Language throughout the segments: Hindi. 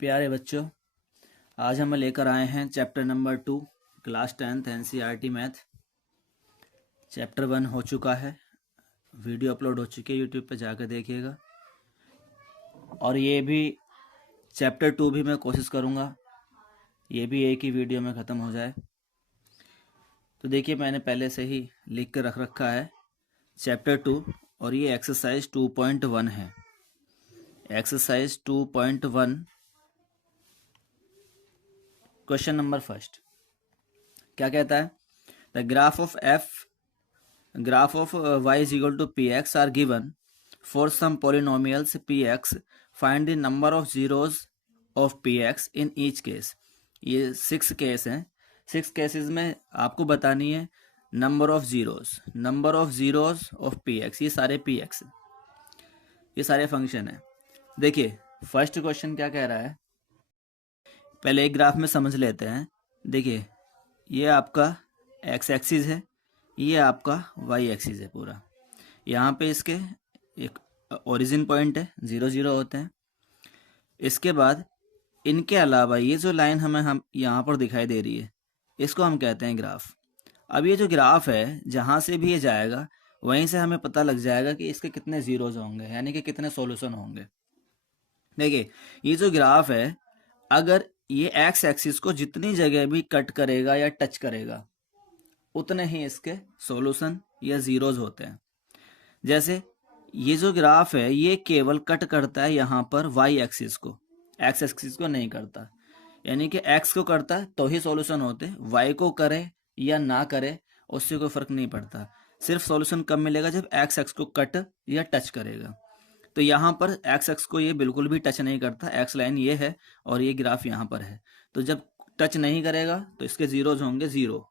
प्यारे बच्चों, आज हम लेकर आए हैं chapter number 2 class 10th NCERT math. Chapter 1 हो चुका है, वीडियो अपलोड हो चुकी है, यूट्यूब पे जाकर देखिएगा। और ये भी चैप्टर 2 भी मैं कोशिश करूँगा ये भी एक ही वीडियो में ख़त्म हो जाए। तो देखिए, मैंने पहले से ही लिख कर रख रखा है चैप्टर 2, और ये एक्सरसाइज 2.1 है। एक्सरसाइज 2.1 क्वेश्चन नंबर फर्स्ट क्या कहता है? The graph of y is equal to px are given for some polynomials px. Find the number of zeros of px in each case. ये 6 केस हैं। 6 केसेस में आपको बतानी है number of zeros of px। ये सारे px, ये सारे फंक्शन है। देखिए, फर्स्ट क्वेश्चन क्या कह रहा है, पहले एक ग्राफ में समझ लेते हैं। देखिए, ये आपका x एक्सिस है, ये आपका y एक्सिस है पूरा। यहाँ पे इसके एक ओरिजिन पॉइंट है, 0 0 होते हैं। इसके बाद इनके अलावा ये जो लाइन हम यहाँ पर दिखाई दे रही है, इसको हम कहते हैं ग्राफ। अब ये जो ग्राफ है, जहाँ से भी ये जाएगा वहीं से हमें पता लग जाएगा कि इसके कितने जीरोज होंगे, यानी कि कितने सॉल्यूशन होंगे। देखिए, ये जो ग्राफ है, अगर ये एक्स एक्सिस को जितनी जगह भी कट करेगा या टच करेगा, उतने ही इसके सॉल्यूशन या जीरोज होते हैं। जैसे ये जो ग्राफ है, ये केवल कट करता है यहाँ पर वाई एक्सिस को, एक्स एक्सिस को नहीं करता। यानी कि एक्स को करता है तो ही सॉल्यूशन होते, वाई को करे या ना करे उससे कोई फर्क नहीं पड़ता। सिर्फ सॉल्यूशन कब मिलेगा? जब एक्स एक्स को कट या टच करेगा। तो यहाँ पर एक्स एक्स को ये बिल्कुल भी टच नहीं करता, एक्स लाइन ये है और ये ग्राफ यहाँ पर है। तो जब टच नहीं करेगा तो इसके जीरोज होंगे 0।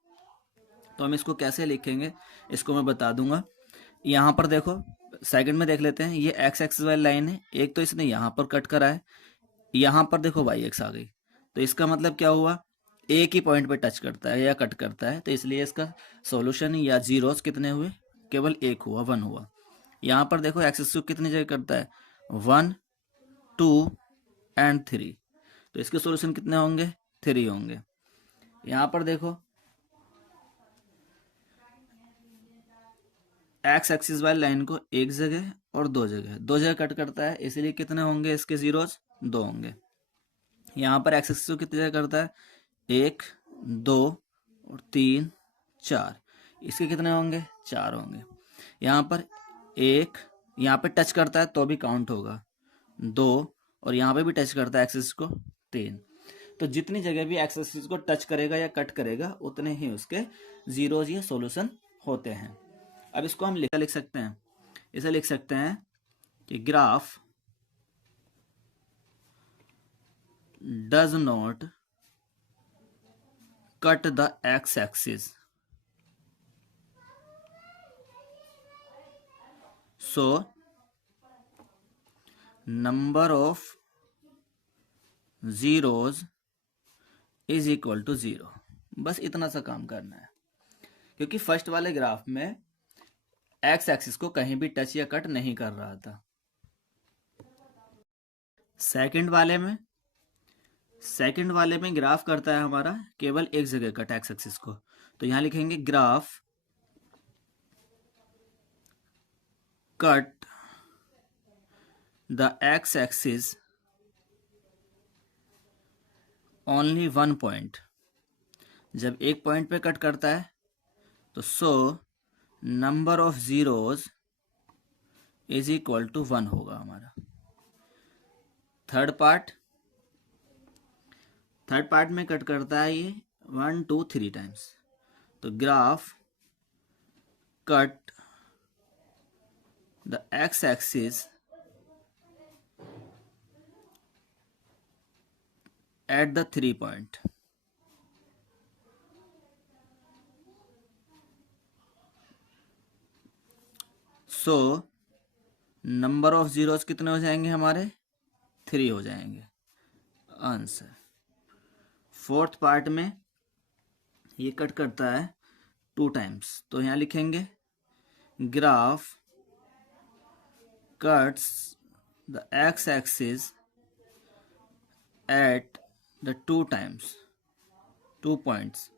तो हम इसको कैसे लिखेंगे, इसको मैं बता दूंगा। यहाँ पर देखो, सेकंड में देख लेते हैं। ये एक्स एक्स वाली लाइन है, एक तो इसने यहाँ पर कट करा है, यहाँ पर देखो वाई एक्स आ गई। तो इसका मतलब क्या हुआ, एक ही पॉइंट पे टच करता है या कट करता है, तो इसलिए इसका सॉल्यूशन या जीरोस कितने हुए? केवल एक हुआ, 1 हुआ। यहाँ पर देखो एक्स एक्सिस कितनी जगह करता है? 1 2 एंड 3। तो इसके सॉल्यूशन कितने होंगे? 3 होंगे। यहाँ पर देखो, एक्स एक्सिस वाली लाइन को एक जगह और दो जगह कट करता है, इसलिए कितने होंगे इसके जीरोस? 2 होंगे। यहाँ पर एक्स एक्सिस को कितनी जगह करता है? 1 2 और 3 4, इसके कितने होंगे? 4 होंगे। यहाँ पर एक, यहाँ पे टच करता है तो भी काउंट होगा 2, और यहाँ पे भी टच करता है एक्सिस को 3। तो जितनी जगह भी एक्स एक्सिस को टच करेगा या कट करेगा, उतने ही उसके जीरोज या सॉल्यूशन होते हैं। अब इसको हम लिख सकते हैं, इसे लिख सकते हैं कि graph does not cut the X axis, so number of zeros is equal to 0। बस इतना सा काम करना है, क्योंकि फर्स्ट वाले ग्राफ में एक्स एक्सिस को कहीं भी टच या कट नहीं कर रहा था। सेकंड वाले में ग्राफ करता है हमारा केवल एक जगह कट एक्स एक्सिस को। तो यहां लिखेंगे graph cut the X axis only 1 point. जब एक पॉइंट पे कट करता है तो so number of zeros is equal to 1 होगा हमारा। थर्ड पार्ट में कट करता है ये 1 2 3 टाइम्स। तो graph cut the X axis at the 3 point। So number of zeros कितने हो जाएंगे हमारे? 3 हो जाएंगे। आंसर। फोर्थ पार्ट में ये कट करता है 2 टाइम्स, तो यहां लिखेंगे graph cuts the X axis at the 2 points.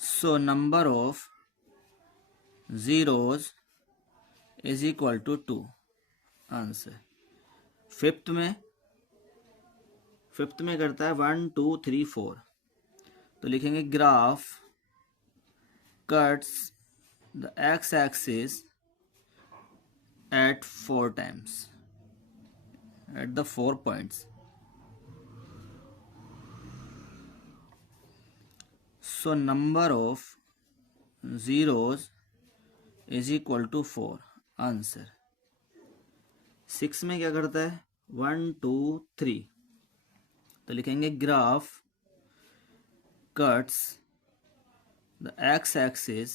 So number of zeros is equal to 2. Answer fifth में करता है 1 2 3 4, तो लिखेंगे graph cuts the X axis at 4 times at the 4 points. So number of zeros is equal to 4. Answer 6 में क्या करता है 1 2 3, तो लिखेंगे graph cuts the X axis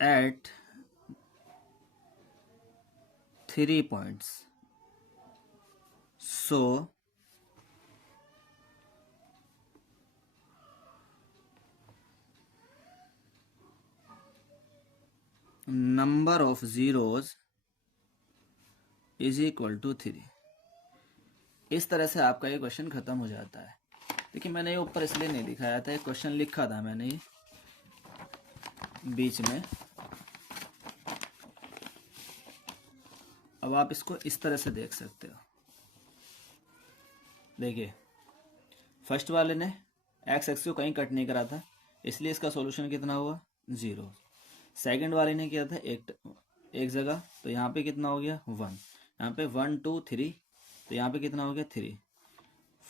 at 3 points. So number of zeros is equal to 3. इस तरह से आपका ये क्वेश्चन खत्म हो जाता है। देखिए मैंने ये ऊपर इसलिए नहीं दिखाया था, एक क्वेश्चन लिखा था मैंने ये बीच में। अब आप इसको इस तरह से देख सकते हो। देखिए फर्स्ट वाले ने एक्स एक्सिस को कहीं कट नहीं करा था, इसलिए इसका सॉल्यूशन कितना हुआ 0। सेकंड वाले ने किया था एक जगह, तो यहाँ पे कितना हो गया 1, यहाँ पे 1 2 3, तो यहाँ पे कितना हो गया 3।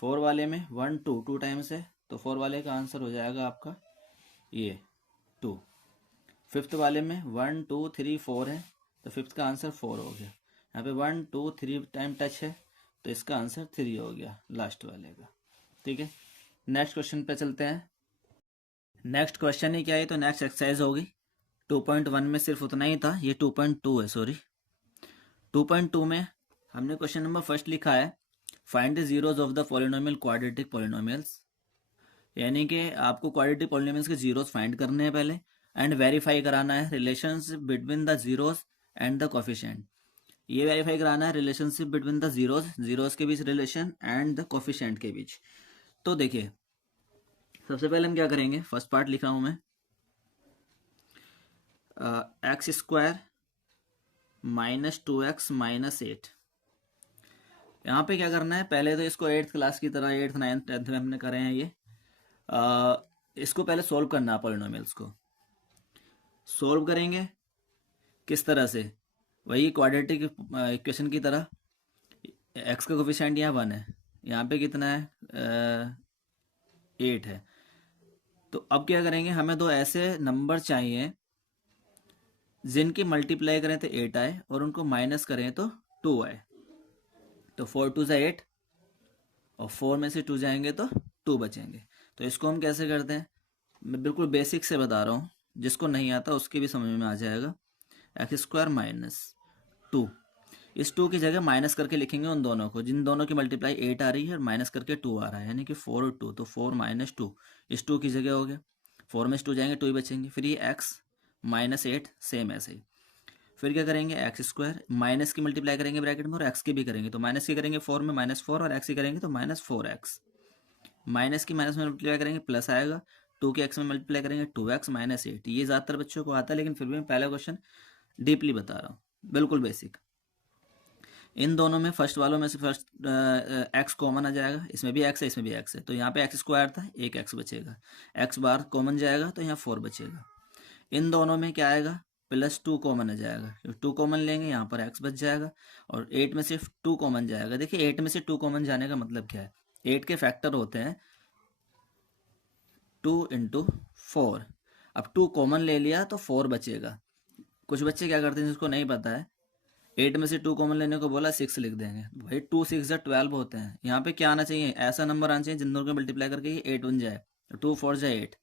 4 वाले में 1 2 2 टाइम्स है, तो 4 वाले का आंसर हो जाएगा आपका ये 2। फिफ्थ वाले में 1 2 3 4 है, तो फिफ्थ का आंसर 4 हो गया। यहाँ पे 1 2 3 टाइम टच है, तो इसका आंसर 3 हो गया लास्ट वाले का। ठीक है, नेक्स्ट क्वेश्चन पे चलते हैं। नेक्स्ट क्वेश्चन ही क्या है, तो नेक्स्ट एक्सरसाइज होगी 2.1 में सिर्फ उतना ही था, ये 2.2 है, सॉरी 2.2 में हमने क्वेश्चन नंबर फर्स्ट लिखा है find the zeros of the polynomial quadratic polynomials, यानी कि आपको क्वाड्रेटिक पॉलिनोमियल्स के जीरोज फाइंड करने हैं पहले एंड वेरीफाई कराना है relationship between the zeros and the coefficient. ये वेरीफाई कराना है रिलेशनशिप बिटवीन द जीरोज के बीच रिलेशन एंड द कोफिशिएंट के बीच। तो देखिए सबसे पहले हम क्या करेंगे, फर्स्ट पार्ट लिख रहा हूं मैं x square minus 2x minus 8। यहाँ पे क्या करना है, पहले तो इसको 8th क्लास की तरह 8th 9th 10th में हमने करे हैं ये इसको पहले सोल्व करना है। पॉलिनोमियल्स को सोल्व करेंगे किस तरह से, वही क्वाड्रेटिक इक्वेशन की तरह। एक्स का कोफिशिएंट यहाँ 1 है, यहाँ पे कितना है 8 है। तो अब क्या करेंगे, हमें दो ऐसे नंबर चाहिए जिनकी मल्टीप्लाई करें तो 8 आए और उनको माइनस करें तो 2 आए। तो 4 2 = 8 और 4 में से 2 जाएंगे तो 2 बचेंगे। तो इसको हम कैसे करते हैं, मैं बिल्कुल बेसिक से बता रहा हूँ, जिसको नहीं आता उसके भी समझ में आ जाएगा। एक्स स्क्वायर माइनस 2, इस 2 की जगह माइनस करके लिखेंगे उन दोनों को जिन दोनों की मल्टीप्लाई 8 आ रही है और माइनस करके 2 आ रहा है, यानी कि 4 और 2, तो 4 माइनस 2 इस 2 की जगह हो गया। 4 में से 2 जाएंगे 2 ही बचेंगे। फिर ये एक्स माइनस 8 सेम ऐसे ही। फिर क्या करेंगे, एक्स स्क्वायर माइनस की मल्टीप्लाई करेंगे ब्रैकेट में और एक्स की भी करेंगे, तो माइनस की करेंगे 4 में -4 और एक्स की करेंगे तो -4x। माइनस की माइनस में मल्टीप्लाई करेंगे प्लस आएगा, 2 की एक्स में मल्टीप्लाई करेंगे 2x माइनस 8। ये ज़्यादातर बच्चों को आता है, लेकिन फिर भी मैं पहला क्वेश्चन डीपली बता रहा हूँ, बिल्कुल बेसिक। इन दोनों में फर्स्ट वालों में से फर्स्ट एक्स कॉमन आ जाएगा, इसमें भी एक्स है इसमें भी एक्स है, तो यहाँ पे एक्स स्क्वायर था, एक एक्स बचेगा। एक्स बार कॉमन जाएगा तो यहाँ 4 बचेगा। इन दोनों में क्या आएगा, +2 कॉमन आ जाएगा, 2 कॉमन लेंगे यहाँ पर x बच जाएगा और 8 में से 2 कॉमन जाएगा। देखिए 8 में से 2 कॉमन जाने का मतलब क्या है, 8 के फैक्टर होते हैं 2 × 4। अब 2 कॉमन ले लिया तो 4 बचेगा। कुछ बच्चे क्या करते हैं जिसको नहीं पता है, 8 में से 2 कॉमन लेने को बोला 6 लिख देंगे। भाई 2 6 = 12 होते हैं। यहाँ पे क्या आना चाहिए, ऐसा नंबर आना चाहिए जिन दोनों को मल्टीप्लाई करके ये 8 बन जाए, 2 4 = 8,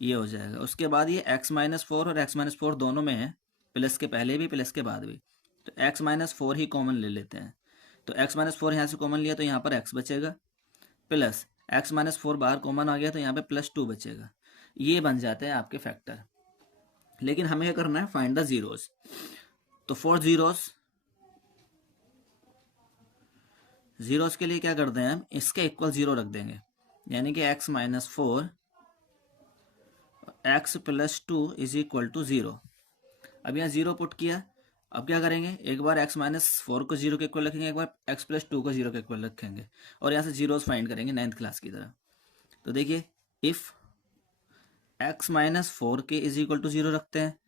ये हो जाएगा। उसके बाद ये x - 4 और x - 4 दोनों में है, प्लस के पहले भी प्लस के बाद भी, तो x - 4 ही कॉमन ले लेते हैं। तो x - 4 यहाँ से कॉमन लिया तो यहाँ पर x बचेगा, प्लस x - 4 बाहर कॉमन आ गया तो यहाँ पे +2 बचेगा। ये बन जाते हैं आपके फैक्टर। लेकिन हमें क्या करना है, फाइंड द जीरोस। तो फॉर जीरोस जीरोस के लिए क्या करते हैं हम, इसके इक्वल 0 रख देंगे, यानी कि x minus 4 x plus 2 is equal to 0। अब यहाँ 0 पुट किया। अब क्या करेंगे, एक बार x माइनस 4 को 0 के इक्वल रखेंगे, एक बार x प्लस 2 को 0 के इक्वल रखेंगे, और यहाँ से जीरोस फाइंड करेंगे 9th क्लास की तरह। तो देखिए, इफ़ x माइनस 4 के इज इक्वल टू 0 रखते हैं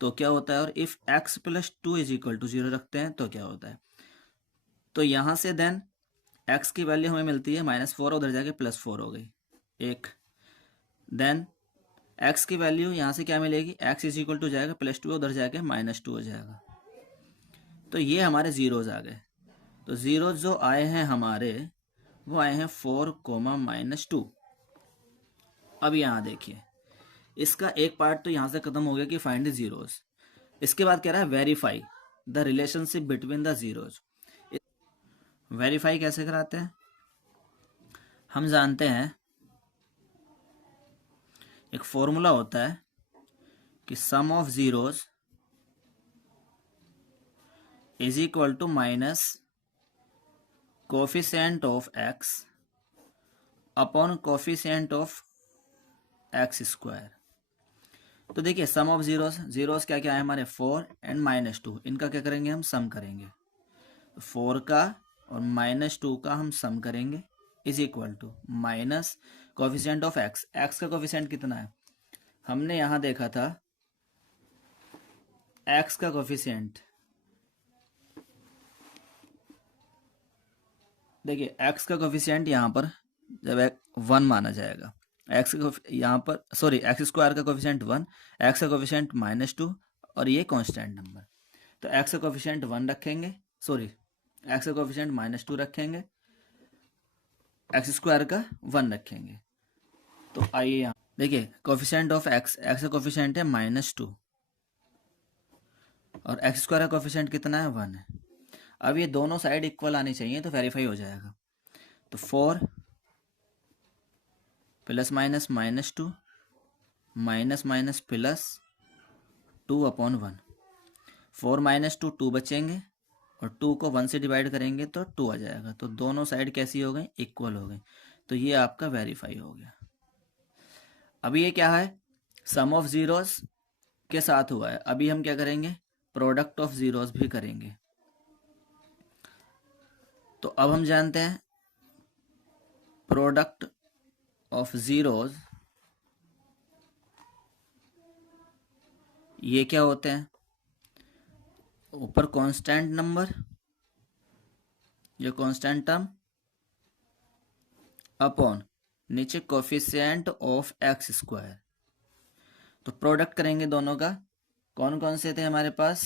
तो क्या होता है, और if x plus 2 is equal to 0 रखते हैं तो क्या होता है। तो यहाँ से देन x की वैल्यू हमें मिलती है -4, उधर जाके +4 हो गई एक। देन x की वैल्यू यहाँ से क्या मिलेगी, x इज इक्वल टू जाएगा +2, उधर जाके -2 हो जाएगा। तो ये हमारे जीरोज आ गए। तो जीरोज जो आए हैं हमारे, वो आए हैं 4, -2। अब यहाँ देखिए, इसका एक पार्ट तो यहाँ से खत्म हो गया कि फाइंड द जीरोज। इसके बाद कह रहा है verify the relationship between the zeros. Verify कैसे कराते हैं, हम जानते हैं एक फॉर्मूला होता है कि sum of zeros is equal to minus coefficient of x upon coefficient of x square. तो देखिए, सम ऑफ जीरोस, जीरोस क्या क्या है हमारे, 4 एंड -2, इनका क्या करेंगे हम, सम करेंगे। 4 का और -2 का हम सम करेंगे, is equal to minus coefficient of x। x का कोफिशिएंट कितना है, हमने यहाँ देखा था x का कोफिशिएंट, देखिए x का कोफिशिएंट यहाँ पर जब 1 माना जाएगा, x का यहाँ पर सॉरी x स्क्वायर का कोफिशिएंट 1, x का कोफिशिएंट -2, और ये कांस्टेंट नंबर। तो x का कोफिशिएंट 1 रखेंगे, सॉरी x का कोफिशिएंट -2 रखेंगे, x स्क्वायर का 1 रखेंगे। तो आइए यहाँ देखिए, कोफिशिएंट ऑफ x, x का कोफिशिएंट है -2 और x स्क्वायर का कोफिशिएंट कितना है, 1 है। अब ये दोनों साइड इक्वल आनी चाहिए तो वेरीफाई हो जाएगा। तो 4 plus minus -2 minus minus plus 2/1, 4 -2 2 बचेंगे, और 2 को 1 से डिवाइड करेंगे तो 2 आ जाएगा। तो दोनों साइड कैसी हो गई, इक्वल हो गई। तो ये आपका वेरीफाई हो गया। अभी ये क्या है, सम ऑफ जीरोस के साथ हुआ है। अभी हम क्या करेंगे, प्रोडक्ट ऑफ जीरोस भी करेंगे। तो अब हम जानते हैं प्रोडक्ट ऑफ जीरोस ये क्या होते हैं, ऊपर कांस्टेंट नंबर, ये कांस्टेंट टर्म, अपॉन नीचे कोफिशिएंट ऑफ x स्क्वायर। तो प्रोडक्ट करेंगे दोनों का। कौन कौन से थे हमारे पास,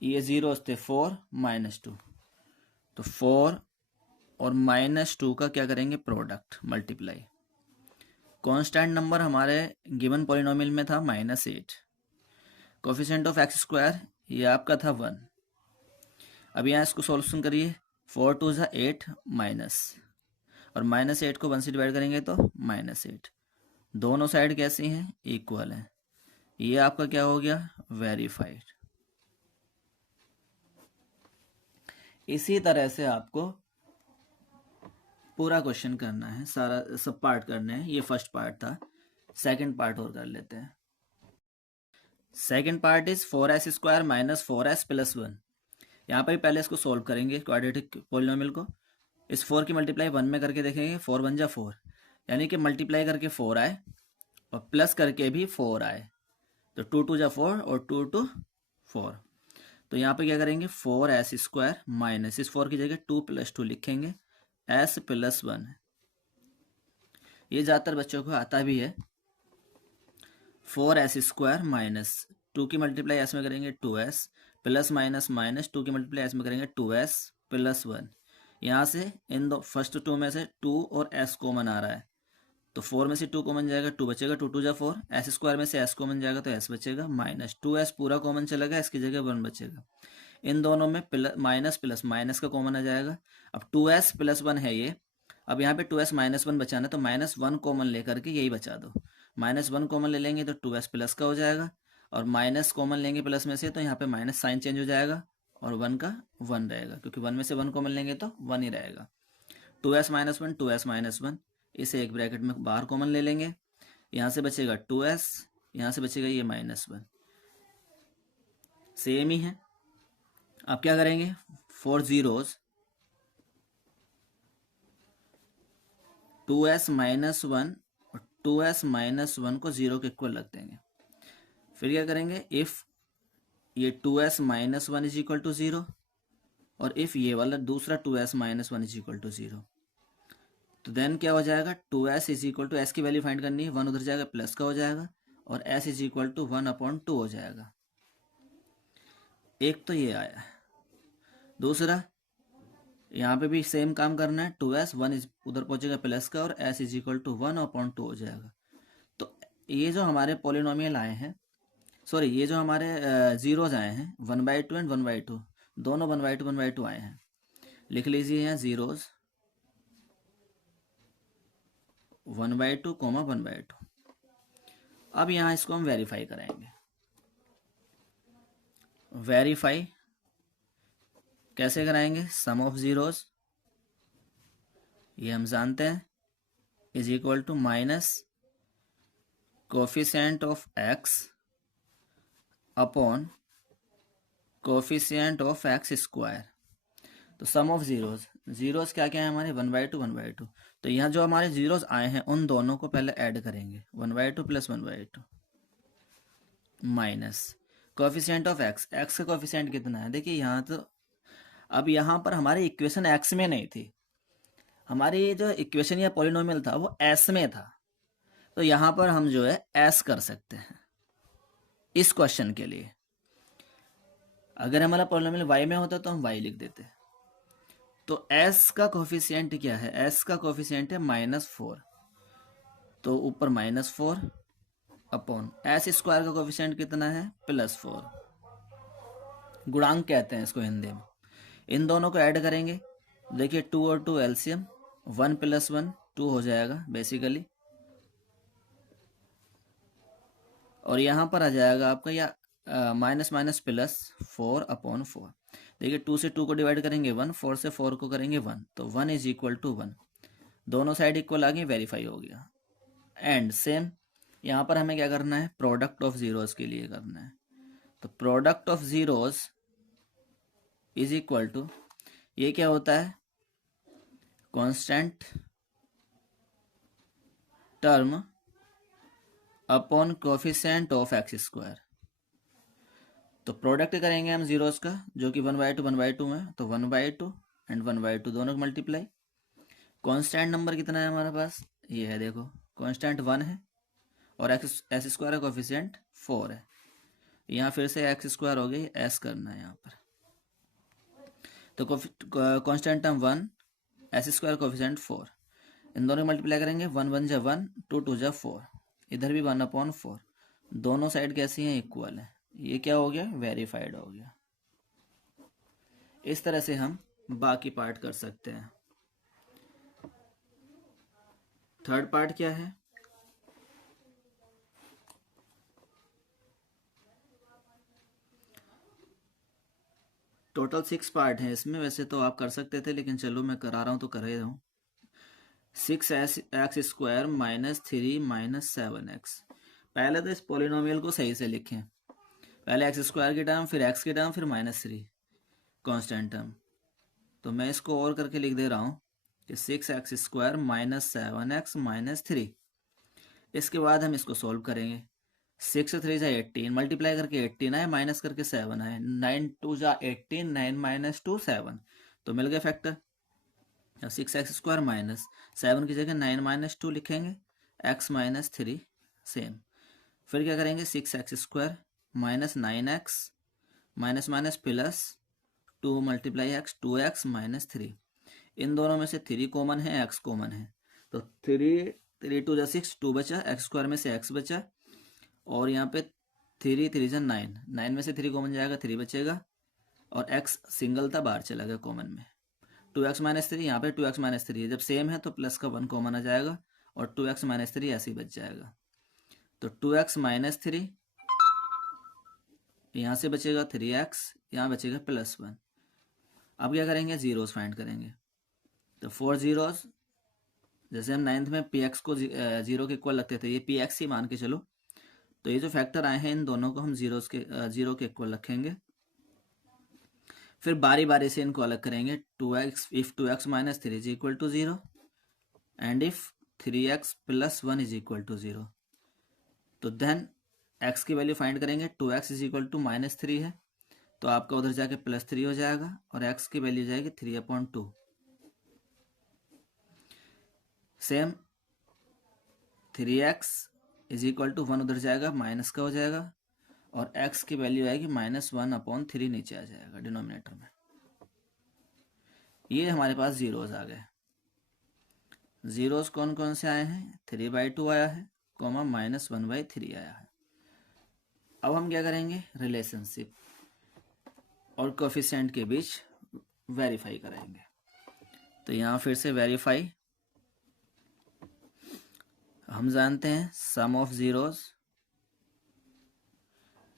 ये जीरोस थे, 4 -2। तो 4 और -2 का क्या करेंगे, प्रोडक्ट मल्टीप्लाई। कांस्टेंट नंबर हमारे गिवन पॉलिनोमियल में था -8। कोफिशिएंट ऑफ x स्क्वायर ये आपका था 1। अब यहाँ इसको सॉल्यूशन करिए, 4 2 ज़ा 8 माइनस, और -8 को 1 से डिवाइड करेंगे तो -8। दोनों साइड कैसी हैं, इक्वल हैं। ये आपका क्या हो गया, वेरीफाइड। इसी तरह से आपको पूरा क्वेश्चन करना है, सारा सब पार्ट करने हैं। ये फर्स्ट पार्ट था, सेकंड पार्ट और कर लेते हैं। Second part is 4s square minus 4s plus 1। यहाँ पर पहले इसको सॉल्व करेंगे क्वाड्रेटिक पॉलिनोमियल को। इस 4 की मल्टीप्लाई 1 में करके देखेंगे, 4 1 जा 4, यानी कि मल्टीप्लाई करके 4 आए और प्लस करके भी 4 आए। तो 2 2 जा 4 और 2 2 4। तो यहाँ पे क्या करेंगे, 4s स्क्वायर माइनस, इस 4 की जगह 2 + 2 लिखेंगे, s + 1। ये ज़्यादातर बच्चों को आता भी है। 4s स्क्वायर माइनस 2 की मल्टीप्लाई s में करेंगे 2s, प्लस माइनस माइनस 2 की मल्टीप्लाई s में करेंगे 2s + 1। यहाँ से इन दो फर्स्ट 2 में से 2 और s कॉमन आ रहा है, तो 4 में से 2 कॉमन जाएगा, 2 बचेगा, 2 2 जा 4, s स्क्वायर में से s कॉमन जाएगा तो s बचेगा, माइनस 2s पूरा कॉमन चला गया, इसकी जगह 1 बचेगा। इन दोनों में माइनस प्लस माइनस का कॉमन आ जाएगा। अब 2s + 1 है ये, अब यहाँ पे 2s -1 बचाना है तो -1 कॉमन लेकर के यही बचा दो। -1 कॉमन ले लेंगे तो 2s प्लस का हो जाएगा, और माइनस कॉमन लेंगे प्लस में से तो यहाँ पे माइनस साइन चेंज हो जाएगा और 1 का 1 रहेगा, क्योंकि 1 में से 1 कॉमन लेंगे तो 1 ही रहेगा। 2s माइनस 1, 2s माइनस 1, इसे एक ब्रैकेट में बाहर कॉमन ले लेंगे, यहाँ से बचेगा 2s, यहाँ से बचेगा ये -1, सेम ही है। अब क्या करेंगे, 4 zeros 2s माइनस 1 और 2s माइनस 1 को 0 के इक्वल रख देंगे। फिर क्या करेंगे, इफ़ ये 2s minus 1 is equal to 0 और इफ़ ये वाला दूसरा 2s minus 1 is equal to 0, तो देन क्या हो जाएगा, 2s is equal to, s की वैल्यू फाइंड करनी है, 1 उधर जाएगा प्लस का हो जाएगा और s इज इक्वल टू 1/2 हो जाएगा। एक तो ये आया। दूसरा यहाँ पे भी सेम काम करना है, 2s 1 इज उधर पहुंचेगा प्लस का और s इज इक्वल टू 1/2 हो जाएगा। तो ये जो हमारे पॉलिनोमियल आए हैं, सॉरी ये जो हमारे जीरोज आए हैं 1/2 एंड 1/2, दोनों 1/2 आए हैं। लिख लीजिए यहाँ जीरोज 1/2, 1/2। अब यहाँ इसको हम वेरीफाई कराएंगे। वेरीफाई कैसे कराएंगे, सम ऑफ जीरोज ये हम जानते हैं is equal to minus coefficient of x upon coefficient of x square. तो सम ऑफ जीरोज, जीरोज क्या क्या है हमारे 1/2 1/2, तो यहाँ जो हमारे जीरोज आए हैं उन दोनों को पहले ऐड करेंगे, 1/2 plus 1/2 minus coefficient of x, x का कोफिशिएंट कितना है, देखिए यहाँ तो अब यहाँ पर हमारी इक्वेशन x में नहीं थी, हमारी जो इक्वेशन या पॉलिनोमियल था वो s में था, तो यहाँ पर हम जो है s कर सकते हैं इस क्वेश्चन के लिए। अगर हमारा पॉलिनोमियल y में होता तो हम y लिख देते। तो s का कोफिशिएंट क्या है, s का कोफिशिएंट है -4, तो ऊपर -4 अपॉन s स्क्वायर का कोफिशिएंट कितना है +4, गुणांक कहते हैं इसको हिंदी में। इन दोनों को ऐड करेंगे, देखिए 2 और 2 एलसीएम, 1 + 1 2 हो जाएगा बेसिकली, और यहाँ पर आ जाएगा आपका या माइनस माइनस प्लस 4/4। देखिए 2 से 2 को डिवाइड करेंगे 1, 4 से 4 को करेंगे 1, तो 1 इज इक्वल टू 1, दोनों साइड इक्वल आ गई, वेरीफाई हो गया। एंड सेम यहाँ पर हमें क्या करना है, प्रोडक्ट ऑफ जीरोस के लिए करना है, तो product of zeros is equal to, ये क्या होता है, constant term upon coefficient of x square. तो प्रोडक्ट करेंगे हम जीरोस का जो कि 1/2 1/2 में, तो 1/2 एंड 1/2 दोनों को मल्टीप्लाई। कांस्टेंट नंबर कितना है हमारे पास, ये है देखो, कांस्टेंट 1 है और एक्स स्क्वायर का कोफिशिएंट 4 है, यहाँ फिर से x स्क्वायर हो गई, s करना है यहाँ पर। तो constant term 1, s square coefficient 4, इन दोनों को मल्टीप्लाई करेंगे, 1 1 जा 1, 2 2 जा 4, इधर भी 1/4, दोनों साइड कैसी हैं, इक्वल है। ये क्या हो गया, वेरीफाइड हो गया। इस तरह से हम बाकी पार्ट कर सकते हैं। थर्ड पार्ट क्या है, टोटल 6 पार्ट हैं इसमें, वैसे तो आप कर सकते थे लेकिन चलो मैं करा रहा हूँ तो कर ही रहा हूँ। 6x square -3 -7x। पहले तो इस पॉलिनोमियल को सही से लिखें, पहले एक्स स्क्वायर की टर्म, फिर एक्स की टर्म, फिर -3 कांस्टेंट टर्म। तो मैं इसको और करके लिख दे रहा हूँ कि 6x स्क्वायर -7x -3। इसके बाद हम इसको सॉल्व करेंगे, 6 3 जा 18, मल्टीप्लाई करके 18 आए, माइनस करके 7 आए, 9 2 जा 18, 9 - 2 7, तो मिल गए फैक्टर। 6x स्क्वायर माइनस 7 की जगह 9 - 2 लिखेंगे, x -3 सेम। फिर क्या करेंगे, 6x square -9x minus minus plus 2 × x 2x -3, इन दोनों में से 3 कॉमन है, x कॉमन है, तो 3 3 2 जा 6, 2 बचा, x स्क्वायर में से x बचा, और यहाँ पे 3 3 जा 9, 9 में से 3 कॉमन जाएगा, 3 बचेगा, और x सिंगल था बाहर चला गया कॉमन में। 2x -3, यहाँ पे 2x -3 है, जब सेम है तो प्लस का 1 कॉमन आ जाएगा और 2x -3 ऐसे ही बच जाएगा। तो 2x -3 यहाँ से बचेगा 3x, यहाँ बचेगा +1। अब क्या करेंगे, जीरोस फाइंड करेंगे। तो 4 जीरोस, जैसे हम 9th में पी एक्स को जीरो के इक्वल रखते थे, ये पी एक्स ही मान के चलो। तो ये जो फैक्टर आए हैं इन दोनों को हम जीरो के इक्वल रखेंगे। फिर बारी बारी से इनको अलग करेंगे। 2x, if 2x - 3 is equal to 0 and if 3x + 1 is equal to 0, तो देन x की वैल्यू फाइंड करेंगे। 2x इज इक्वल टू -3 है, तो आपका उधर जाके +3 हो जाएगा और x की वैल्यू जाएगी 3/2। Same 3x is equal to 1 उधर जाएगा, माइनस का हो जाएगा और x की वैल्यू आएगी -1/3 नीचे आ जाएगा डिनोमिनेटर में। ये हमारे पास जीरोस आ गए। जीरोस कौन कौन से आए हैं, 3/2 आया है, कॉमा -1/3 आया है। अब हम क्या करेंगे, रिलेशनशिप और कोफिशिएंट के बीच वेरीफाई करेंगे। तो यहाँ फिर से वेरीफाई, हम जानते हैं sum of zeros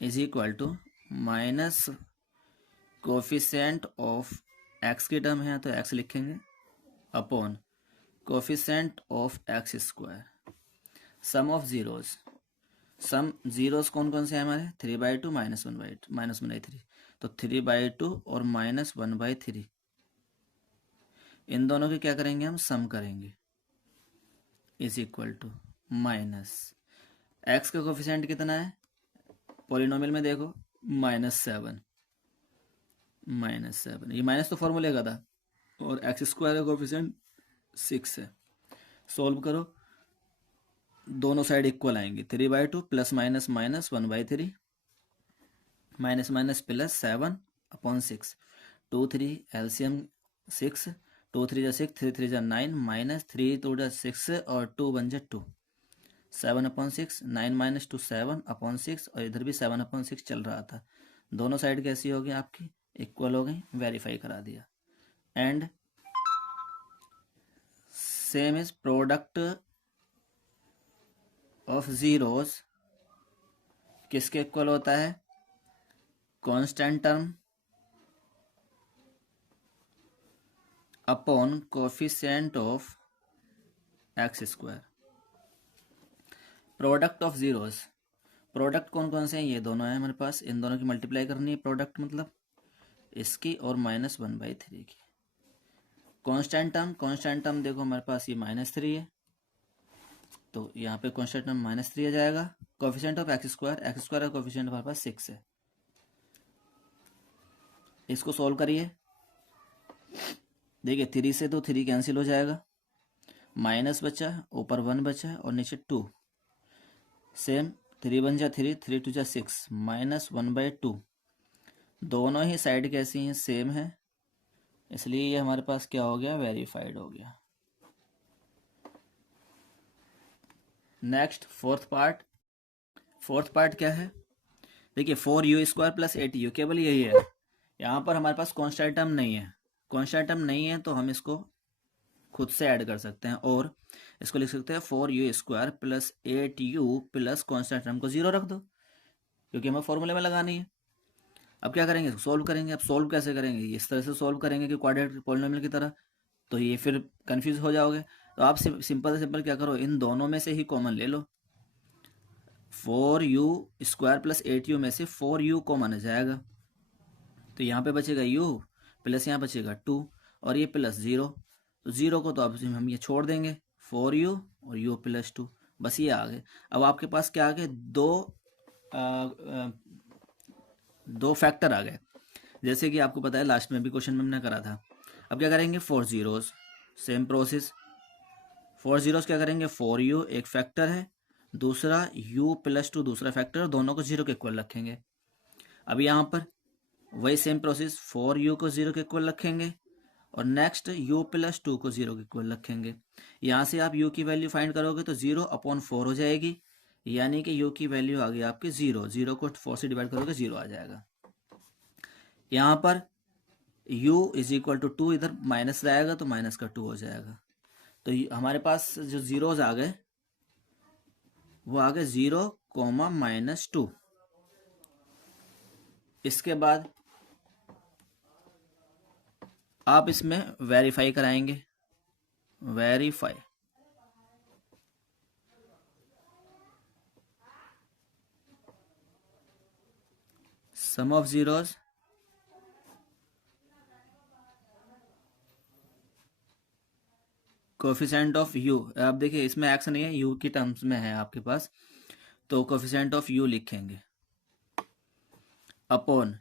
is equal to minus coefficient of x की टर्म है तो एक्स लिखेंगे upon coefficient of x²। Sum of zeros, sum zeros कौन कौन से हैं हमारे, 3/2 -1/3, तो 3/2 और -1/3, इन दोनों के क्या करेंगे हम, सम करेंगे, is equal to minus X का कोफिशिएंट कितना है पॉलिनोमियल में देखो, -7, ये माइनस तो फॉर्मूले का था, और x² का कोफिशिएंट 6 है। सोल्व करो, दोनों साइड इक्वल आएंगे, 3/2 + -1/3 माइनस माइनस प्लस 7/6, 2 3 एलसीएम 6, 2 3 = 6, 3 3 = 9, -3 2 = 6 और 2 1 = 2, 7/6, 9 - 2 7/6, और इधर भी 7/6 चल रहा था। दोनों साइड कैसी होगी आपकी, इक्वल हो गई, वेरीफाई करा दिया। And same is product of zeros किसके इक्वल होता है, constant term upon coefficient of x²। Product of zeros, product कौन कौन से हैं, ये दोनों हैं हमारे पास, इन दोनों की मल्टीप्लाई करनी है, प्रोडक्ट मतलब इसकी और -1/3 की। कांस्टेंट टर्म देखो हमारे पास ये -3 है, तो यहाँ पे कांस्टेंट टर्म -3 आ जाएगा। कोफिशिएंट ऑफ x² का कोफिशिएंट हमारे पास 6 है। इसको सोल्व करिए, देखिए 3 से तो 3 कैंसिल हो जाएगा, माइनस बचा, ऊपर 1 बचा और नीचे 2। सेम 3 1 = 3, 3 2 = 6, -1/2। दोनों ही साइड कैसी हैं, सेम है, इसलिए ये हमारे पास क्या हो गया, वेरीफाइड हो गया। नेक्स्ट फोर्थ पार्ट क्या है, देखिए 4u² + 8u, केवल यही है। यहाँ पर हमारे पास कांस्टेंट टर्म नहीं है, कांस्टेंट टर्म नहीं है तो हम इसको खुद से ऐड कर सकते हैं और इसको लिख सकते हैं 4u² + 8u plus constant term को 0 रख दो, क्योंकि हमें फॉर्मूले में लगानी है। अब क्या करेंगे, सोल्व करेंगे। अब सोल्व कैसे करेंगे, इस तरह से सोल्व करेंगे कि क्वाड्रेटिक पॉलिनोमियल की तरह, तो ये फिर कंफ्यूज हो जाओगे। तो आप सिंपल से सिंपल क्या करो, इन दोनों में से ही कॉमन ले लो। 4u² + 8u में से 4u कॉमन आ जाएगा, तो यहाँ पे बचेगा u प्लस यहाँ बचेगा 2 और ये +0, तो 0 को तो अब हम ये छोड़ देंगे, 4u और u + 2, बस ये आ गए। अब आपके पास क्या आ गए, दो फैक्टर आ गए, जैसे कि आपको पता है लास्ट में भी क्वेश्चन में हमने करा था। अब क्या करेंगे, 4 जीरोस, सेम प्रोसेस, 4 जीरोस क्या करेंगे, 4u एक फैक्टर है, दूसरा u + 2 दूसरा फैक्टर, दोनों को 0 के इक्वल रखेंगे। अब यहाँ पर वही सेम प्रोसेस, 4u को 0 के इक्वल रखेंगे और नेक्स्ट u + 2 को 0 के इक्वल रखेंगे। यहाँ से आप u की वैल्यू फाइंड करोगे तो 0/4 हो जाएगी, यानी कि u की वैल्यू आ गई आपकी 0, 0 को 4 से डिवाइड करोगे 0 आ जाएगा। यहाँ पर u = 2, इधर माइनस आएगा तो माइनस का 2 हो जाएगा। तो हमारे पास जो जीरोज आ गए वो आ गए 0, -2। इसके बाद आप इसमें वेरीफाई कराएंगे, verify, sum of zeros coefficient of U. आप देखिए इसमें एक्स नहीं है, यू की टर्म्स में है आपके पास, तो कोफिशिएंट ऑफ यू लिखेंगे upon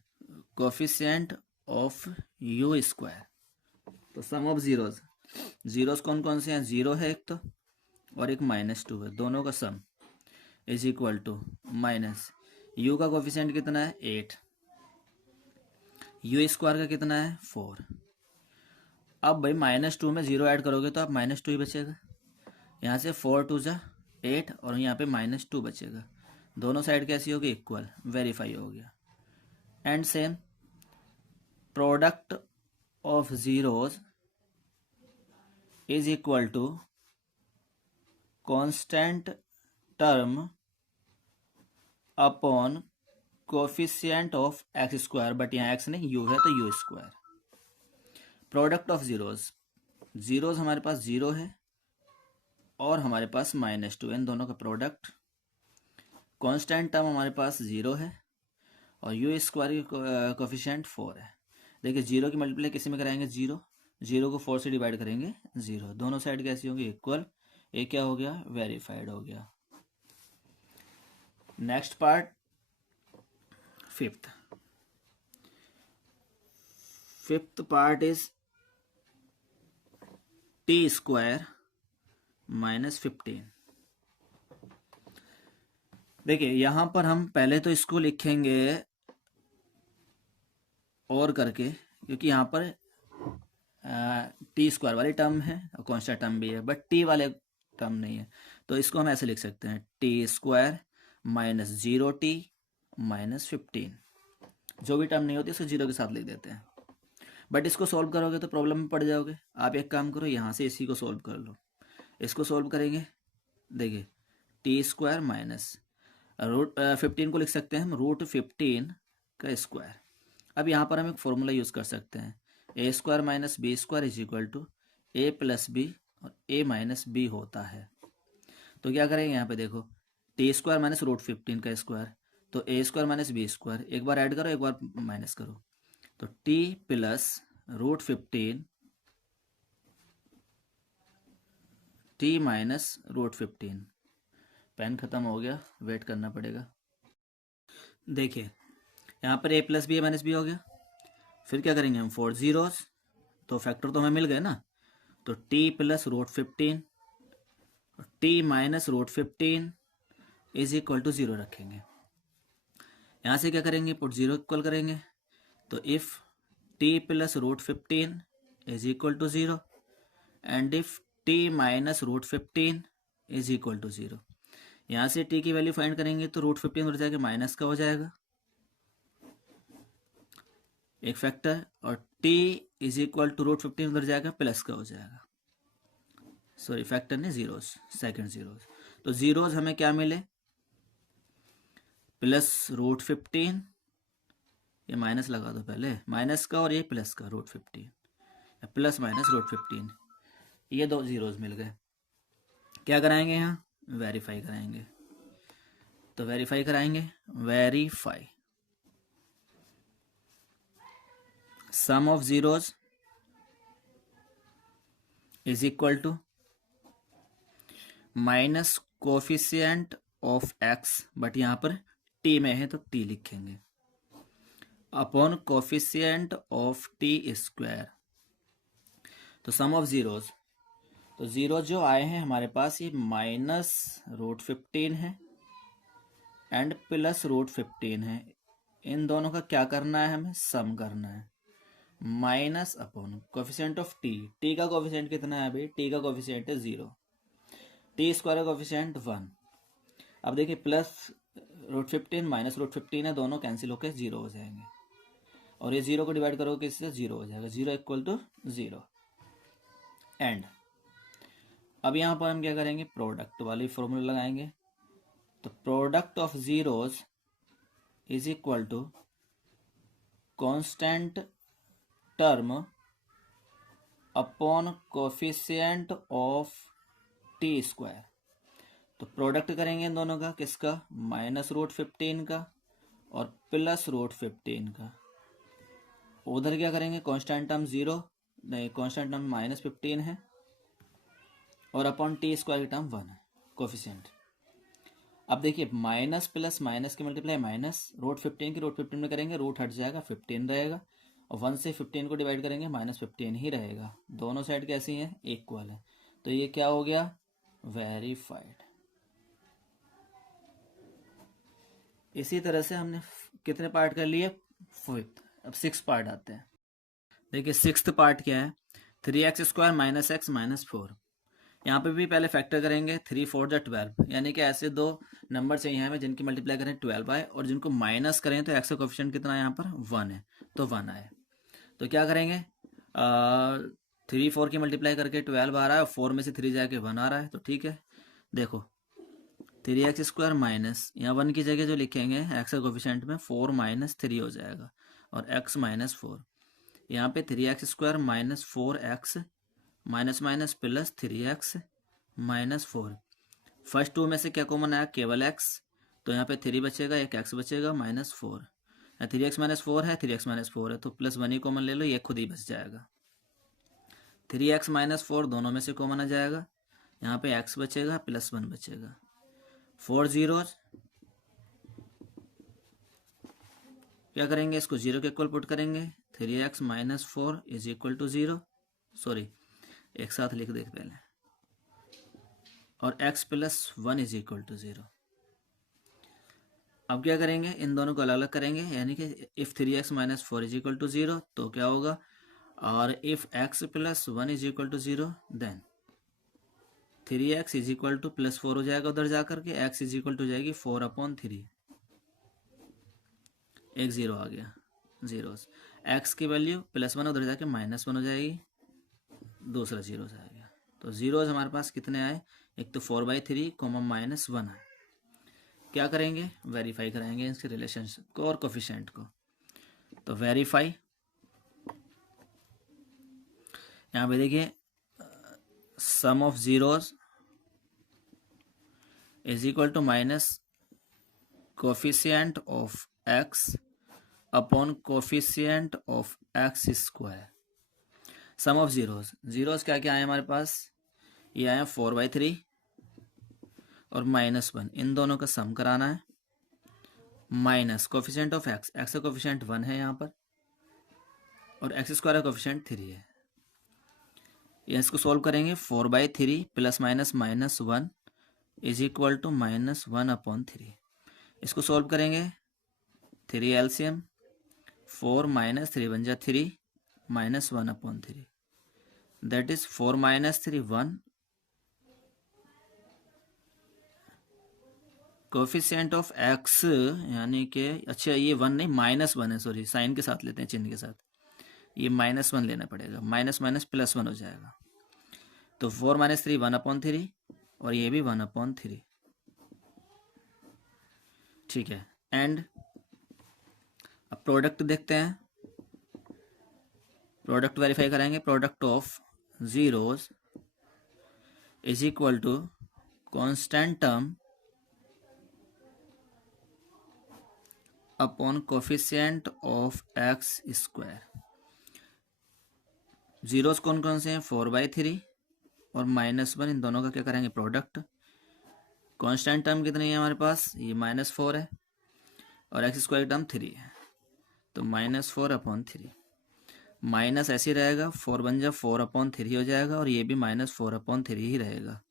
coefficient of you square. तो सम ऑफ जीरोस, जीरोस कौन कौन से हैं, जीरो है एक तो और एक -2 है, दोनों का sum is equal to minus U का कोफिशिएंट कितना है 8, यू स्क्वायर का कितना है 4। अब भाई -2 में जीरो ऐड करोगे तो आप -2 ही बचेगा, यहाँ से 4 2 जा 8 और यहाँ पे -2 बचेगा, दोनों साइड कैसी होगी इक्वल, वेरीफाई हो गया। And same product of zeros is equal to constant term upon coefficient of x square, but यहाँ एक्स नहीं यू है तो u square. Product of zeros, zeros हमारे पास जीरो है और हमारे पास -2, इन दोनों का प्रोडक्ट। कांस्टेंट टर्म हमारे पास जीरो है और यू स्क्वायर की कोफिशिएंट 4 है। देखिए जीरो की मल्टीप्लाई किसी में कराएंगे, जीरो, जीरो को 4 से डिवाइड करेंगे जीरो, दोनों साइड कैसी होंगी इक्वल, ये क्या हो गया वेरीफाइड हो गया। Next part fifth part is T square -15। देखिए यहां पर हम पहले तो इसको लिखेंगे और करके, क्योंकि यहाँ पर टी स्क्वायर वाली टर्म है और कॉन्स्टेंट टर्म भी है, बट टी वाले टर्म नहीं है, तो इसको हम ऐसे लिख सकते हैं टी स्क्वायर -0t -15। जो भी टर्म नहीं होती उसको जीरो के साथ लिख देते हैं, बट इसको सॉल्व करोगे तो प्रॉब्लम में पड़ जाओगे। आप एक काम करो, यहाँ से इसी को सॉल्व कर लो, इसको सॉल्व करेंगे, देखिए टी स्क्वायर माइनस √15 को लिख सकते हैं हम √15 का स्क्वायर। अब यहाँ पर हम एक फॉर्मूला यूज़ कर सकते हैं, A square minus B square is equal to A plus B और ए माइनस बी होता है। तो क्या करेंगे यहाँ पे देखो, टी स्क्वायर माइनस √15 का स्क्वायर, तो a square minus B square, एक बार ऐड करो एक बार माइनस करो, तो t plus √15 t minus √15। Pen खत्म हो गया, वेट करना पड़ेगा। देखिए यहाँ पर a plus b a minus b हो गया, फिर क्या करेंगे हम 4 जीरोस, तो फैक्टर तो हमें मिल गए ना, तो टी प्लस √15 और t minus √15 is equal to 0 रखेंगे। यहाँ से क्या करेंगे, पुट 0 इक्वल करेंगे, तो if t plus √15 is equal to 0 and if t minus √15 is equal to 0। यहाँ से टी की वैल्यू फाइंड करेंगे तो √15 उधर जाके माइनस का हो जाएगा एक फैक्टर, और t इज इक्वल टू √15 उधर जाएगा प्लस का हो जाएगा, सॉरी फैक्टर ने जीरोस, सेकंड जीरोस, तो जीरोस हमें क्या मिले प्लस √15, ये माइनस लगा दो पहले, माइनस का और ये प्लस का √15, प्लस माइनस √15, ये दो जीरोस मिल गए। क्या कराएंगे यहाँ, वेरीफाई कराएंगे, तो वेरीफाई कराएंगे, verify sum of zeros is equal to minus coefficient of x, but यहाँ पर टी में है तो टी लिखेंगे, upon coefficient of t square. तो सम ऑफ जीरोस, तो जीरो जो आए हैं हमारे पास ये -√15 है एंड प्लस √15 है, इन दोनों का क्या करना है, हमें सम करना है, minus upon coefficient of T, T का कोफिशिएंट कितना है भाई, टी का कोफिशिएंट है 0, टी स्क्वायर का कोफिशिएंट 1। अब देखिए प्लस √15 माइनस √15 है, दोनों कैंसिल होकर 0 हो जाएंगे, और ये 0 को डिवाइड करोगे इससे 0 हो जाएगा, 0 इक्वल टू 0 एंड। अब यहाँ पर हम क्या करेंगे, प्रोडक्ट वाली फॉर्मूला लगाएंगे, तो product of zeros is equal to constant term upon coefficient of t square. तो प्रोडक्ट करेंगे इन दोनों का, किसका, -√15 का और +√15 का। उधर क्या करेंगे, कांस्टेंट टर्म 0 नहीं, कांस्टेंट टर्म -15 है और अपॉन टी स्क्वायर की टर्म 1 है कोफिशिएंट। अब देखिए माइनस प्लस माइनस की मल्टीप्लाई माइनस, √15 की √15 में करेंगे, रूट हट जाएगा, 15 रहेगा और 1 से 15 को डिवाइड करेंगे -15 ही रहेगा। दोनों साइड कैसी हैं, इक्वल है। तो ये क्या हो गया, वेरीफाइड। इसी तरह से हमने कितने पार्ट कर लिए, 5। अब 6 पार्ट आते हैं। देखिए 6th पार्ट क्या है, 3x² - x - 4। यहाँ पे भी पहले फैक्टर करेंगे, 3 4 जा 12, यानी कि ऐसे दो नंबर चाहिए हमें जिनकी मल्टीप्लाई करें 12 आए और जिनको माइनस करें तो x का कोफिशिएंट कितना है यहाँ पर, 1 है, तो 1 आए। तो क्या करेंगे, 3 4 की मल्टीप्लाई करके 12 आ रहा है और 4 में से 3 जाके 1 आ रहा है, तो ठीक है। देखो 3x² माइनस, यहाँ 1 की जगह जो लिखेंगे x का कोफिशिएंट में 4 - 3 हो जाएगा और x - 4। यहाँ पे 3x² - 4x minus minus plus 3x - 4। First 2 में से क्या कॉमन आया, केवल x, तो यहाँ पे 3 बचेगा, एक x बचेगा -4। 3x - 4 है, 3x - 4 है, तो +1 ही कॉमन ले लो, ये खुद ही बच जाएगा। 3x - 4 दोनों में से कॉमन आ जाएगा, यहाँ पे x बचेगा +1 बचेगा। 4 zeros, क्या करेंगे, इसको 0 के इक्वल पुट करेंगे, 3x - 4 = 0, सॉरी एक साथ लिख देते पहले, और x + 1 = 0। अब क्या करेंगे, इन दोनों को अलग अलग करेंगे, यानी कि इफ़ 3x - 4 = 0 तो क्या होगा, और इफ़ x + 1 = 0 देन 3x = +4 हो जाएगा उधर जा करके, x = जाएगी 4/3, एक 0 आ गया, जीरोस। x की वैल्यू +1 उधर जाके -1 हो जाएगी, दूसरा 0 आ गया। तो जीरोस हमारे पास कितने आए, एक तो 4/3 -1 आए। क्या करेंगे, वेरीफाई कराएंगे इसके रिलेशनशिप को और कोफिशिएंट को। तो वेरीफाई, यहाँ पे देखिए sum of zeros = minus coefficient of x upon coefficient of x²। Sum of zeros, zeros क्या क्या आए हमारे पास, ये आए 4/3 और -1, इन दोनों का सम कराना है, minus coefficient of x, x का कोफिशिएंट 1 है यहाँ पर और x² का कोफिशिएंट 3 है। ये इसको सॉल्व करेंगे, 4/3 ± -1 = -1/3। इसको सॉल्व करेंगे, 3 एलसीएम, 4 - 3 बन जा 3 -1/3, that is 4 - 3 1। Coefficient of x यानी कि, अच्छा ये 1 नहीं -1 है, सॉरी साइन के साथ लेते हैं, चिन्ह के साथ, ये -1 लेना पड़ेगा, माइनस माइनस +1 हो जाएगा। तो 4 - 3 1/3 और ये भी 1/3, ठीक है। एंड अब प्रोडक्ट देखते हैं, प्रोडक्ट वेरीफाई करेंगे, product of zeros = constant term upon coefficient of x²। Zeros कौन कौन से हैं, 4/3 और -1, इन दोनों का क्या करेंगे, प्रोडक्ट। कांस्टेंट टर्म कितनी है हमारे पास, ये -4 है और x² टर्म 3 है, तो -4/3, माइनस ऐसे ही रहेगा, 4 बन जा 4/3 हो जाएगा और ये भी -4/3 ही रहेगा।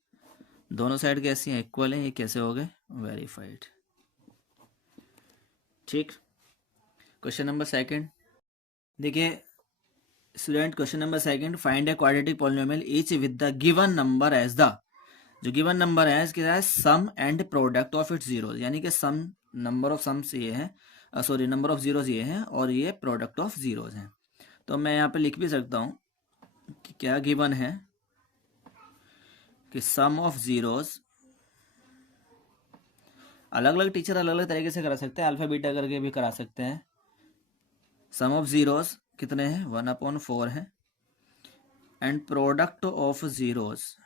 दोनों साइड कैसी हैं, इक्वल हैं, ये कैसे हो गए, वेरीफाइड। ठीक, क्वेश्चन नंबर सेकंड देखिए student, question number second, find a quadratic polynomial each with the given number as the, जो गिवन नंबर है इसके है sum and product of its zeros, यानी कि सम, नंबर ऑफ सम्स ये है, सॉरी नंबर ऑफ जीरोस ये हैं और ये प्रोडक्ट ऑफ जीरोस हैं। तो मैं यहाँ पे लिख भी सकता हूँ कि क्या गिवन है कि सम ऑफ जीरोस, अलग अलग टीचर अलग अलग तरीके से करा सकते हैं, अल्फा बीटा करके भी करा सकते हैं। सम ऑफ जीरोस कितने हैं, 1/4 है एंड प्रोडक्ट ऑफ जीरोस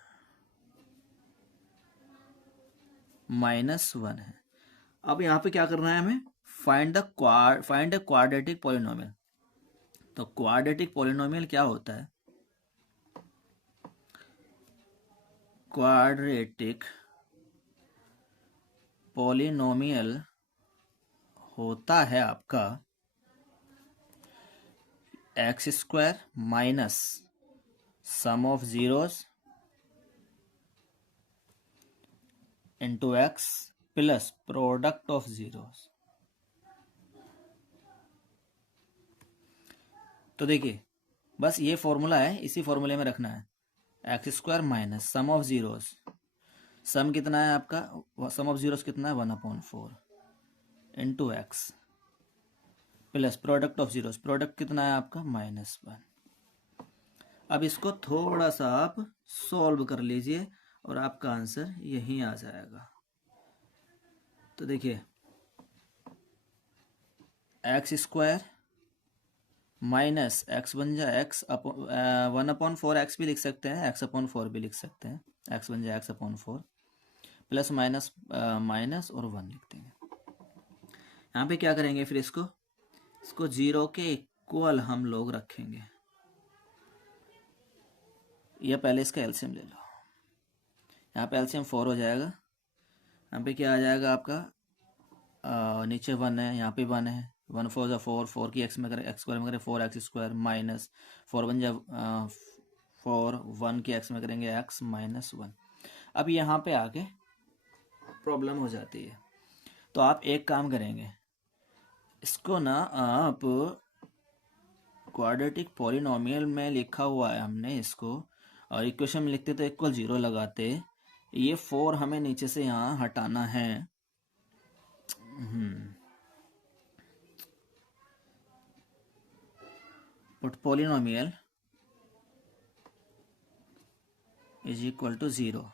-1 है। अब यहाँ पे क्या करना है हमें, फाइंड द क्वाड्रेटिक पॉलिनोमियल। तो क्वाड्रेटिक पॉलिनोमियल क्या होता है, क्वाड्रेटिक पॉलिनोमियल होता है आपका x² minus sum of zeros into x plus product of zeros. तो देखिए बस ये फॉर्मूला है, इसी फॉर्मूले में रखना है, x² minus sum of zeros, sum कितना है आपका, सम ऑफ जीरोस कितना है 1/4 into x plus product of zeros, product कितना है आपका -1। अब इसको थोड़ा सा आप सॉल्व कर लीजिए और आपका आंसर यहीं आ जाएगा। तो देखिए x² माइनस एक्स बन जाए एक्स 1/4 एक्स भी लिख सकते हैं, x/4 भी लिख सकते हैं, x बन जाए x/4 प्लस माइनस माइनस और 1 लिख देंगे। यहाँ पे क्या करेंगे फिर, इसको 0 के इक्वल हम लोग रखेंगे, या पहले इसका एलसीएम ले लो। यहाँ पे एलसीएम 4 हो जाएगा, यहाँ पे क्या आ जाएगा आपका नीचे 1 है, यहाँ पे 1 है, 1 4 जा 4, 4 की x में करें x² में करें 4x² माइनस 4 बन जाए 4, 1 की x में करेंगे x -1। अब यहाँ पे आके प्रॉब्लम हो जाती है, तो आप एक काम करेंगे, इसको ना आप क्वाड्रेटिक पॉलिनोमियल में लिखा हुआ है हमने इसको, और इक्वेशन में लिखते तो इक्वल 0 लगाते, ये 4 हमें नीचे से यहाँ हटाना है। Put polynomial is equal to 0।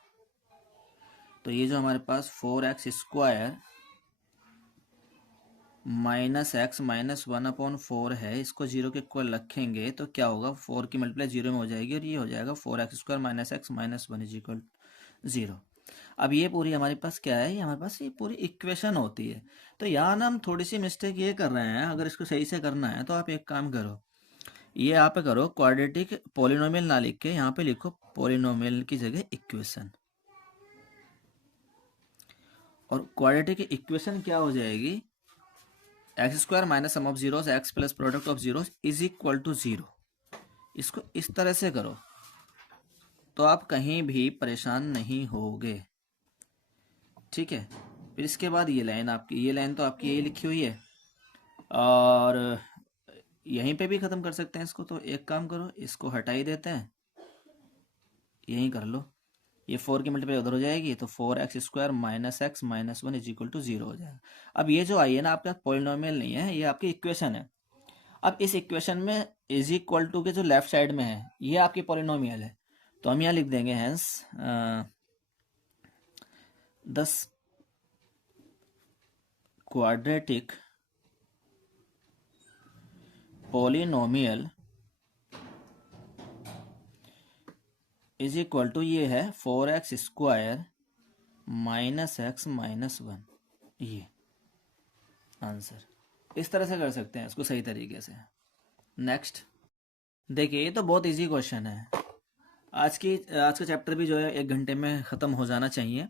तो ये जो हमारे पास 4x² माइनस एक्स माइनस 1/4 है, इसको 0 के इक्वल रखेंगे तो क्या होगा, 4 की मल्टीप्लाई 0 में हो जाएगी और ये हो जाएगा 4x² minus x minus 1 is equal 0। अब ये पूरी हमारे पास क्या है, ये हमारे पास ये पूरी इक्वेशन होती है। तो यहाँ ना हम थोड़ी सी मिस्टेक ये कर रहे हैं, अगर इसको सही से करना है तो आप एक काम करो, ये यहाँ पे करो क्वाड्रेटिक पॉलिनोमियल ना लिख के यहाँ पे लिखो पॉलिनोमियल की जगह इक्वेशन, और क्वाड्रेटिक इक्वेशन क्या हो जाएगी, x² minus sum of zeros x plus product of zeros is equal to 0। इसको इस तरह से करो तो आप कहीं भी परेशान नहीं होगे, ठीक है। फिर इसके बाद ये लाइन आपकी, ये लाइन तो आपकी यही लिखी हुई है, और यहीं पे भी ख़त्म कर सकते हैं इसको। तो एक काम करो, इसको हटा ही देते हैं, यहीं कर लो, ये 4 की मल्टीप्लाई उधर हो जाएगी, तो 4x² minus x minus 1 is equal to 0 हो जाएगा। अब ये जो आई है ना, आपका पॉलिनोमियल नहीं है, ये आपकी इक्वेशन है। अब इस इक्वेशन में इज इक्वल टू के जो लेफ्ट साइड में है, ये आपकी पॉलिनोमियल है, तो हम यहाँ लिख देंगे hence 10 quadratic polynomial is equal to, ये है 4x² माइनस एक्स माइनस 1, ये आंसर। इस तरह से कर सकते हैं इसको सही तरीके से। नेक्स्ट देखिए, ये तो बहुत इजी क्वेश्चन है, आज का चैप्टर भी जो है 1 घंटे में ख़त्म हो जाना चाहिए।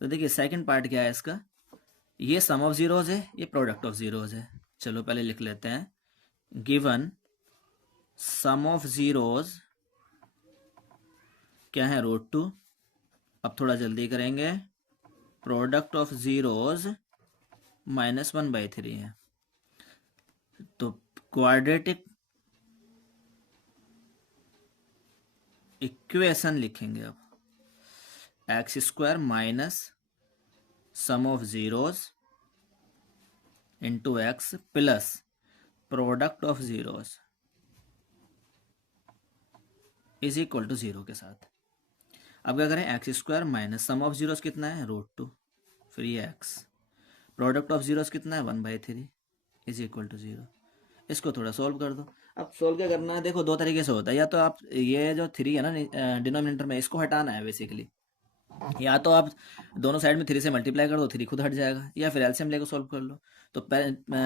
तो देखिए सेकंड पार्ट क्या है इसका, ये सम ऑफ जीरोज है, ये प्रोडक्ट ऑफ जीरोज है। चलो पहले लिख लेते हैं, गिवन सम ऑफ जीरोज क्या है, √2। अब थोड़ा जल्दी करेंगे, प्रोडक्ट ऑफ जीरोज -1/3 है। तो क्वाड्रेटिक इक्वेशन लिखेंगे अब, x² minus sum of zeros into x plus product of zeros is equal to 0 के साथ। अब क्या करें, x² minus sum of zeros कितना है, √2, फिर ये x, प्रोडक्ट ऑफ जीरोज कितना है 1/3 इज इक्वल टू 0। इसको थोड़ा सोल्व कर दो। अब सोल्व क्या करना है, देखो दो तरीके से होता है, या तो आप ये जो 3 है ना डिनोमिनेटर में, इसको हटाना है बेसिकली, या तो आप दोनों साइड में 3 से मल्टीप्लाई कर दो, 3 खुद हट जाएगा, या फिर एलसीएम लेकर सोल्व कर लो। तो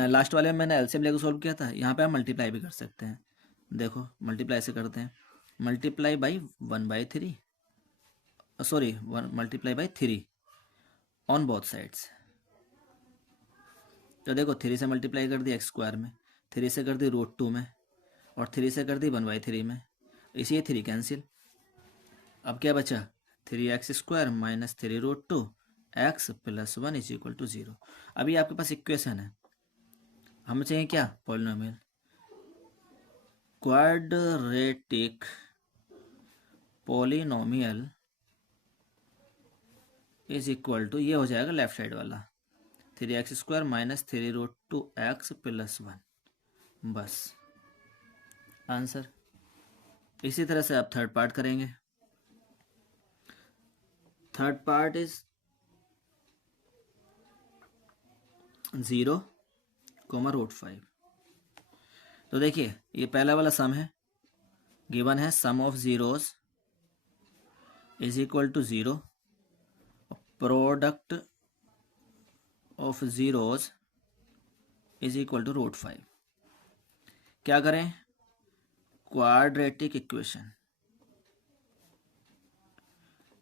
लास्ट वाले में मैंने एलसीएम लेकर सोल्व किया था, यहाँ पे आप मल्टीप्लाई भी कर सकते हैं। देखो मल्टीप्लाई से करते हैं, multiply by 1/3, sorry 1 × 3 on both sides. तो देखो 3 से मल्टीप्लाई कर दी x² में, 3 से कर दी √2 में, और 3 से कर दी 1/3 में, इसी 3 कैंसिल। अब क्या बचा, 3x² माइनस 3√2 x + 1 = 0। अभी आपके पास इक्वेशन है, हमें चाहिए क्या, पॉलिनोमियल। क्वाड्रेटिक पॉलिनोमियल = ये हो जाएगा लेफ्ट साइड वाला 3x² माइनस 3√2 x + 1, बस आंसर। इसी तरह से आप थर्ड पार्ट करेंगे। Third part is 0, √5। तो देखिए ये पहला वाला सम है, गिवन है sum of zeros = 0, product of zeros = √5। क्या करें, quadratic equation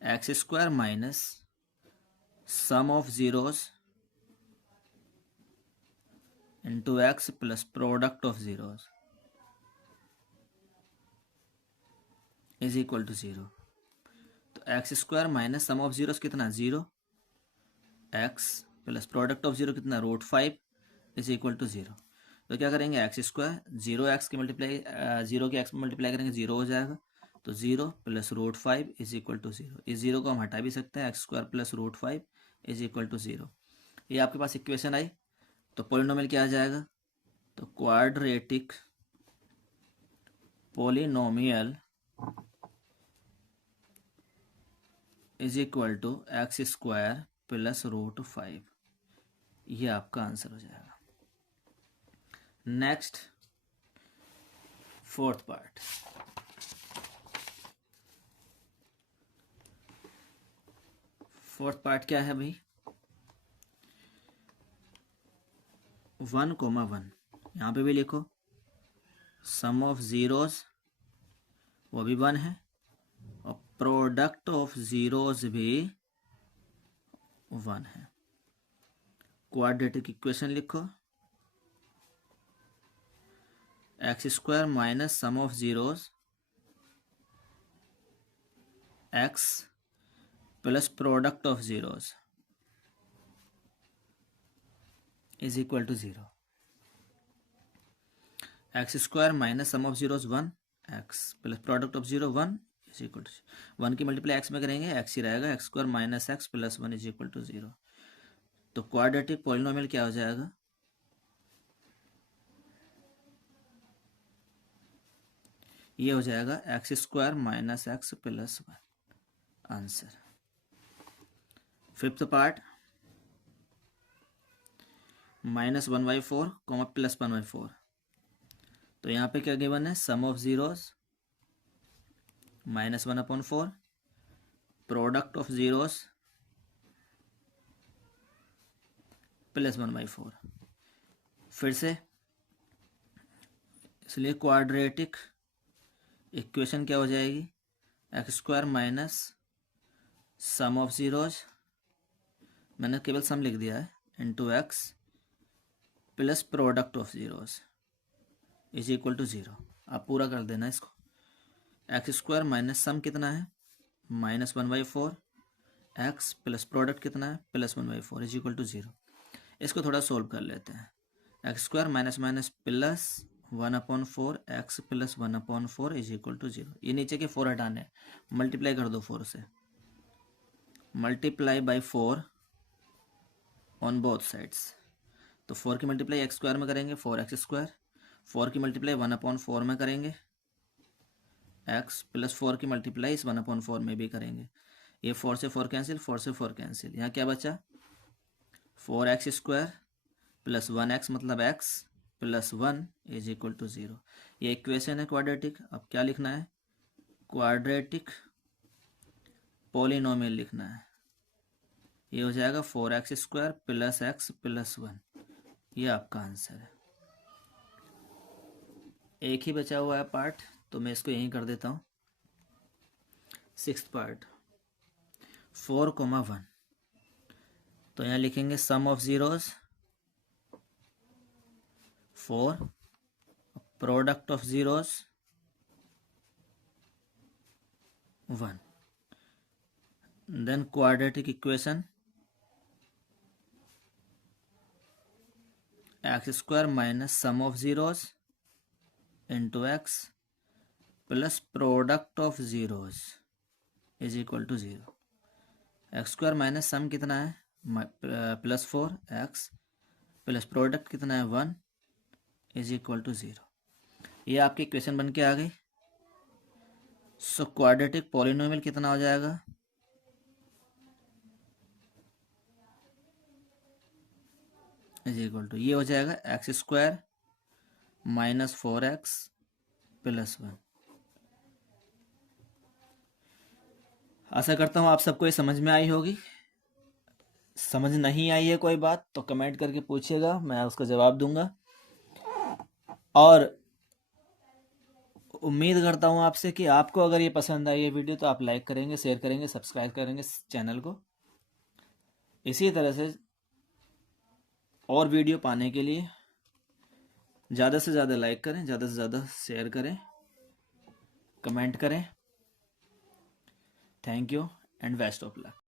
x² minus sum of zeros into x plus product of zeros = 0। तो x² minus sum of zeros कितना, 0, x plus product of zero कितना, √5 = 0। तो क्या करेंगे, x², 0x की मल्टीप्लाई 0 के x में मल्टीप्लाई करेंगे 0 हो जाएगा, तो 0 + √5 = 0। इस 0 को हम हटा भी सकते हैं, x² + √5 = 0। ये आपके पास इक्वेशन आई। तो पॉलिनोमियल क्या आ जाएगा, तो क्वाड्रेटिक पॉलिनोमियल = x² + √5, ये आपका आंसर हो जाएगा। Next fourth part, fourth part क्या है भाई, 1,1, यहाँ पे भी लिखो सम ऑफ जीरोस वो भी 1 है, और प्रोडक्ट ऑफ जीरोस भी 1 है। क्वाड्रेटिक इक्वेशन लिखो x² minus sum of zeros x plus product of zeros = 0। x² minus sum of zeros 1, x plus product of 0 1 = 1 की मल्टीप्लाई x में करेंगे, x ही रहेगा, x² माइनस x + 1 = 0। तो क्वाड्रेटिक पॉलिनोमियल क्या हो जाएगा, ये हो जाएगा x² minus x + 1, answer. Fifth part -1/4, +1/4। तो यहाँ पे क्या गिवन है, sum of zeros -1/4, product of zeros +1/4। फिर से, इसलिए क्वाड्रेटिक इक्वेशन क्या हो जाएगी, x² minus sum of zeros, मैंने केवल सम लिख दिया है, into x plus product of zeros = 0। आप पूरा कर देना इसको, x² माइनस सम कितना है, -1/4, x प्लस प्रोडक्ट कितना है, +1/4 = 0। इसको थोड़ा सोल्व कर लेते हैं, x² minus minus plus 1/4 x + 1/4 = 0। ये नीचे के 4 हटाने, मल्टीप्लाई कर दो 4 से, multiply by 4 on both sides. तो 4 की मल्टीप्लाई x² में करेंगे 4x², 4 की मल्टीप्लाई 1/4 में करेंगे, x प्लस 4 की मल्टीप्लाई इस 1/4 में भी करेंगे। ये 4 से 4 कैंसिल, 4 से 4 कैंसिल, यहाँ क्या बचा, 4x² + 1x मतलब x plus 1 is equal to 0। ये इक्वेशन है क्वाड्रेटिक। अब क्या लिखना है? क्वाड्रेटिक पॉलिनोमियल लिखना है। ये हो जाएगा 4x² प्लस x प्लस 1। ये आपका आंसर है। एक ही बचा हुआ है पार्ट, तो मैं इसको यहीं कर देता हूँ। 6th part 4, 1। तो यहाँ लिखेंगे sum of zeros 4, product of zeros 1, then quadratic equation x² minus sum of zeros into x plus product of zeros is equal to 0। x² minus sum कितना है? प्लस 4x प्लस प्रोडक्ट कितना है? 1 इज इक्वल टू 0। ये आपकी इक्वेशन बन के आ गई। सो क्वाड्रेटिक पॉलिनोमियल कितना हो जाएगा? इज इक्वल टू, ये हो जाएगा x² माइनस 4x प्लस 1। आशा करता हूँ आप सबको ये समझ में आई होगी। समझ नहीं आई है कोई बात तो कमेंट करके पूछिएगा, मैं उसका जवाब दूंगा। और उम्मीद करता हूँ आपसे कि आपको अगर ये पसंद आई है वीडियो तो आप लाइक करेंगे, शेयर करेंगे, सब्सक्राइब करेंगे इस चैनल को। इसी तरह से और वीडियो पाने के लिए ज़्यादा से ज़्यादा लाइक करें, ज़्यादा से ज़्यादा शेयर करें, कमेंट करें। Thank you and best of luck.